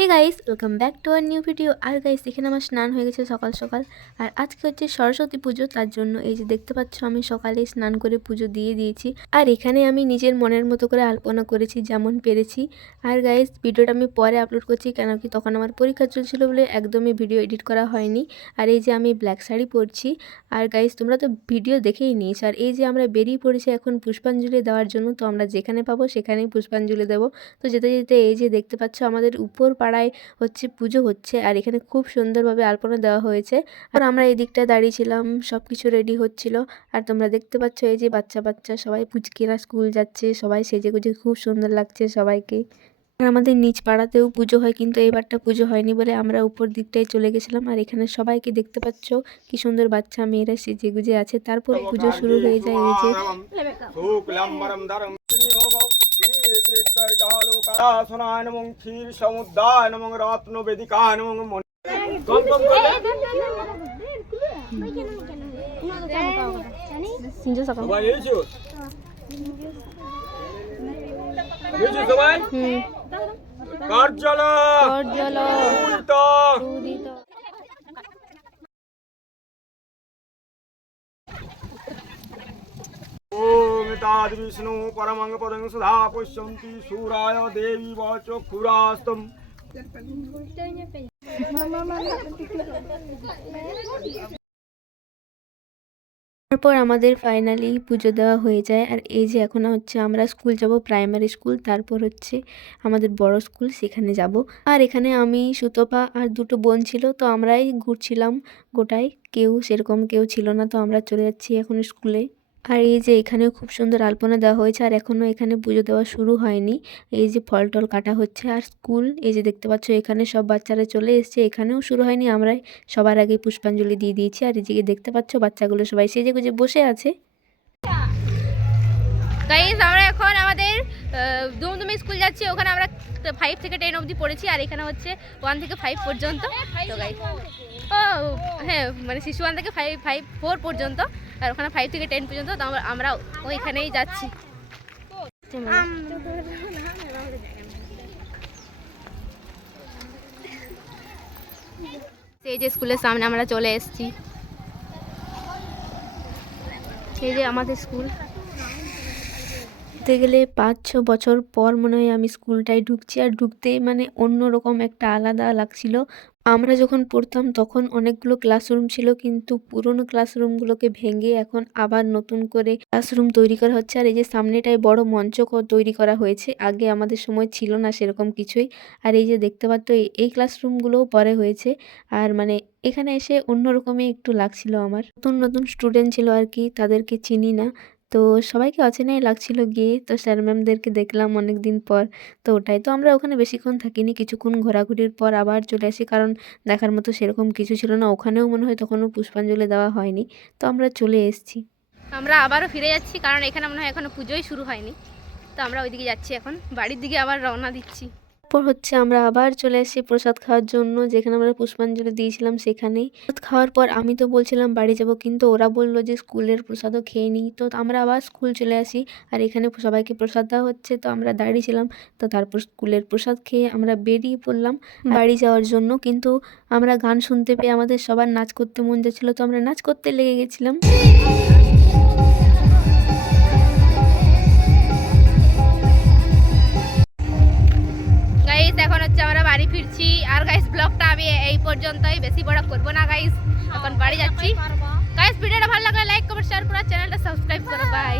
Hey guys welcome back to our new video R guys এখানে আমার স্নান হয়ে গেছে সকাল সকাল। আর আজকে হচ্ছে সরস্বতী পুজো, তার জন্য এই যে দেখতে পাচ্ছ, আমি সকালে স্নান করে পুজো দিয়ে দিয়েছি। আর এখানে আমি নিজের মনের মতো করে আলপনা করেছি, যেমন পেরেছি। আর গাইস ভিডিওটা আমি পরে আপলোড করছি কেন কি তখন আমার পরীক্ষা চলছিল বলে একদমই ভিডিও এডিট করা হয়নি। আর এই যে আমি ব্ল্যাক শাড়ি পরছি। আর গাইস তোমরা তো ভিডিও দেখেই নিয়েছ। আর এই যে আমরা বেরিয়ে পড়েছি এখন পুষ্পাঞ্জলি দেওয়ার জন্য, তো আমরা যেখানে পাবো সেখানেই পুষ্পাঞ্জলি দেবো। তো যেতে যেতে এই যে দেখতে পাচ্ছ, আমাদের উপর পাড়ায় হচ্ছে পুজো হচ্ছে আর এখানে খুব সুন্দরভাবে আলপনা দেওয়া হয়েছে। আর আমরা এই দিকটা দাঁড়িয়েছিলাম সব কিছু রেডি হচ্ছিল। আর তোমরা দেখতে পাচ্ছ এই যে বাচ্চা বাচ্চা সবাই পুচকিরা স্কুল যাচ্ছে সবাই সেজে গুজে খুব সুন্দর লাগছে সবাইকে। আর আমাদের নিচ পাড়াতেও পুজো হয় কিন্তু এবারটা পুজো হয়নি বলে আমরা উপর দিকটায় চলে গেছিলাম। আর এখানে সবাইকে দেখতে পাচ্ছ কি সুন্দর বাচ্চা মেয়েরা সেজে গুজে আছে। তারপর পুজো শুরু হয়ে যায় এই যে ক্ষীর রত্ন সবাই এসো এসো সবাই কার্যালয়। উল্টো। ॐ ताद्विष्णु परमं पदं सुधा पुष्यन्ति सूराय देवी वचक्षुरास्तम् তারপর আমাদের ফাইনালি পুজো দেওয়া হয়ে যায় আর এই যে এখন হচ্ছে আমরা স্কুল যাব প্রাইমারি স্কুল তারপর হচ্ছে আমাদের বড় স্কুল সেখানে যাব আর এখানে আমি সুতপা আর দুটো বোন ছিল তো আমরাই ঘুরছিলাম গোটাই কেউ সেরকম কেউ ছিল না তো আমরা চলে যাচ্ছি এখন স্কুলে আর এই যে এখানেও খুব সুন্দর আলপনা দেওয়া হয়েছে আর এখনও এখানে পুজো দেওয়া শুরু হয়নি। এই যে ফল টল কাটা হচ্ছে আর স্কুল এই যে দেখতে পাচ্ছ এখানে সব বাচ্চারা চলে এসছে। এখানেও শুরু হয়নি আমরা সবার আগে পুষ্পাঞ্জলি দিয়ে দিয়েছি। আর এই এদিকে দেখতে পাচ্ছ বাচ্চাগুলো সবাই সেজে গুজে বসে আছে। গাইজ আমরা এখন আমাদের দুমদুমি স্কুল যাচ্ছি। ওখানে আমরা ফাইভ থেকে টেন অবধি পড়েছি আর এখানে হচ্ছে ওয়ান থেকে ফাইভ পর্যন্ত। তো ও হ্যাঁ মানে শিশু ওয়ান থেকে ফাইভ ফাইভ ফোর পর্যন্ত। আর ওখানে ফাইভ থেকে টেন পর্যন্ত আমরা ওইখানেই যাচ্ছি। সেই যে স্কুলের সামনে আমরা চলে এসছি। সেই যে আমাদের স্কুল বলতে গেলে পাঁচ, ছ বছর পর মনে হয় আমি স্কুলটায় ঢুকছি। আর ঢুকতেই মানে অন্যরকম একটা আলাদা লাগছিল। আমরা যখন পড়তাম তখন অনেকগুলো ক্লাসরুম ছিল, কিন্তু পুরনো ক্লাসরুমগুলোকে ভেঙে এখন আবার নতুন করে ক্লাসরুম তৈরি করা হচ্ছে। আর এই যে সামনেটায় বড় মঞ্চ তৈরি করা হয়েছে, আগে আমাদের সময় ছিল না সেরকম কিছুই। আর এই যে দেখতে পাচ্ছ এই- এই ক্লাসরুমগুলোও পরে হয়েছে। আর মানে এখানে এসে অন্যরকমই একটু লাগছিল আমার। নতুন নতুন স্টুডেন্ট ছিল আর কি, তাদেরকে চিনি না। তো সবাইকে অচেনাই লাগছিল গিয়ে। তো স্যার ম্যামদেরকে দেখলাম অনেক দিন পর। তো ওটাই তো আমরা ওখানে বেশিক্ষণ থাকিনি। কিছুক্ষণ ঘোরাঘুরির পর আবার চলে আসি। কারণ দেখার মতো সেরকম কিছু ছিল না। ওখানেও মনে হয় তখনও পুষ্পাঞ্জলি দেওয়া হয়নি। তো আমরা চলে এসেছি। আমরা আবারও ফিরে যাচ্ছি। কারণ এখানে মনে হয় এখনও পুজোই শুরু হয়নি। তো আমরা ওইদিকে যাচ্ছি এখন। বাড়ির দিকে আবার রওনা দিচ্ছি। তারপর হচ্ছে আমরা আবার চলে আসি প্রসাদ খাওয়ার জন্য, যেখানে আমরা পুষ্পাঞ্জলি দিয়েছিলাম সেখানেই। প্রসাদ খাওয়ার পর আমি তো বলছিলাম বাড়ি যাব, কিন্তু ওরা বলল যে স্কুলের প্রসাদও খেয়ে নিই। তো আমরা আবার স্কুল চলে আসি, আর এখানে সবাইকে প্রসাদ দেওয়া হচ্ছে। তো আমরা দাঁড়িয়েছিলাম, তো তারপর স্কুলের প্রসাদ খেয়ে আমরা বেরিয়ে পড়লাম বাড়ি যাওয়ার জন্য। কিন্তু আমরা গান শুনতে পেয়ে আমাদের সবার নাচ করতে মন যাচ্ছিল, তো আমরা নাচ করতে লেগে গেছিলাম। পর্যন্তই। বেশি বড় করব না গাইস এখন বাড়ি যাচ্ছি। গাইস ভিডিওটা ভালো লাগলে লাইক কমেন্ট শেয়ার করো চ্যানেলটা সাবস্ক্রাইব করো বাই